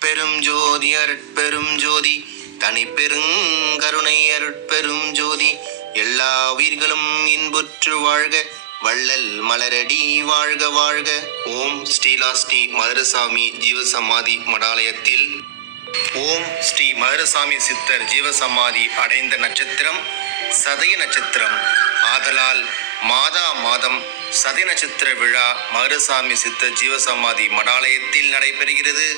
அருட்பெரும் ஜோதி அருட்பெரும் ஜோதி தனி பெருங்கருணை அருட்பெரும் ஜோதி எல்லா உயிர்களும் இன்புற்று வாழ்க வள்ளல் மலரடி வாழ்க வாழ்க. ஓம் ஸ்ரீலாஸ்ரீ மதுரசாமி ஜீவசமாதி மடாலயத்தில் ஓம் ஸ்ரீ மதுரசாமி சித்தர் ஜீவசமாதி அடைந்த நட்சத்திரம் சதய நட்சத்திரம் ஆதலால் மாதா மாதம் சதய நட்சத்திர விழா மதுரசாமி சித்தர் ஜீவசமாதி மடாலயத்தில் நடைபெறுகிறது.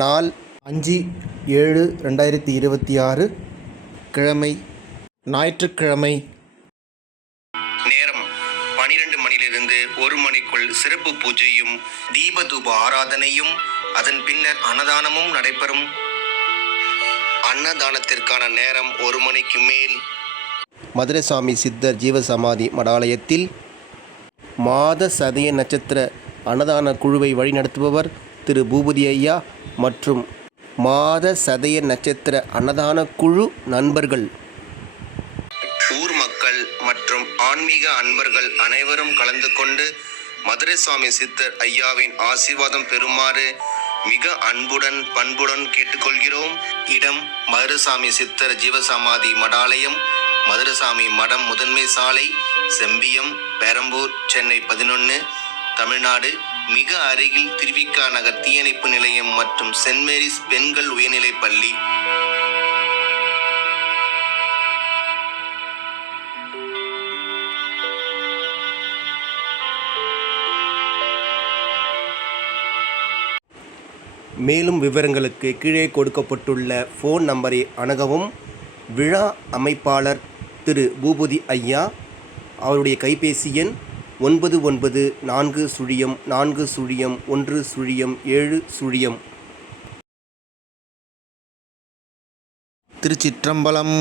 நாள் 5/7/2026 கிழமை ஞாயிற்றுக்கிழமை. நேரம் 12 மணியிலிருந்து 1 மணிக்குள் சிறப்பு பூஜையும் தீபதூப ஆராதனையும் அதன் பின்னர் அன்னதானமும் நடைபெறும். அன்னதானத்திற்கான நேரம் 1 மணிக்கு மேல். மதுரசாமி சித்தர் ஜீவசமாதி மடாலயத்தில் மாத சதய நட்சத்திர அன்னதான குழுவை வழிநடத்துபவர் திரு பூபதி ஐயா மற்றும் மாத சதய நட்சத்திர அன்னதான குழு நண்பர்கள், ஊர் மக்கள் மற்றும் ஆன்மீக அன்பர்கள் அனைவரும் கலந்து கொண்டு மதுரசாமி சித்தர் ஐயாவின் ஆசீர்வாதம் பெறுமாறு மிக அன்புடன் பண்புடன் கேட்டுக்கொள்கிறோம். இடம் மதுரசாமி சித்தர் ஜீவசமாதி மடாலயம், மதுரசாமி மடம் முதன்மை சாலை, செம்பியம், பெரம்பூர், சென்னை 11, தமிழ்நாடு. மிக அருகில் திருவிக்கா நகர் தீயணைப்பு நிலையம் மற்றும் சென்ட் மேரிஸ் பெண்கள் உயர்நிலைப் பள்ளி. மேலும் விவரங்களுக்கு கீழே கொடுக்கப்பட்டுள்ள ஃபோன் நம்பரை அணுகவும். விழா அமைப்பாளர் திரு பூபதி ஐயா. அவருடைய கைபேசி எண் 9940401070. திருச்சிற்றம்பலம்.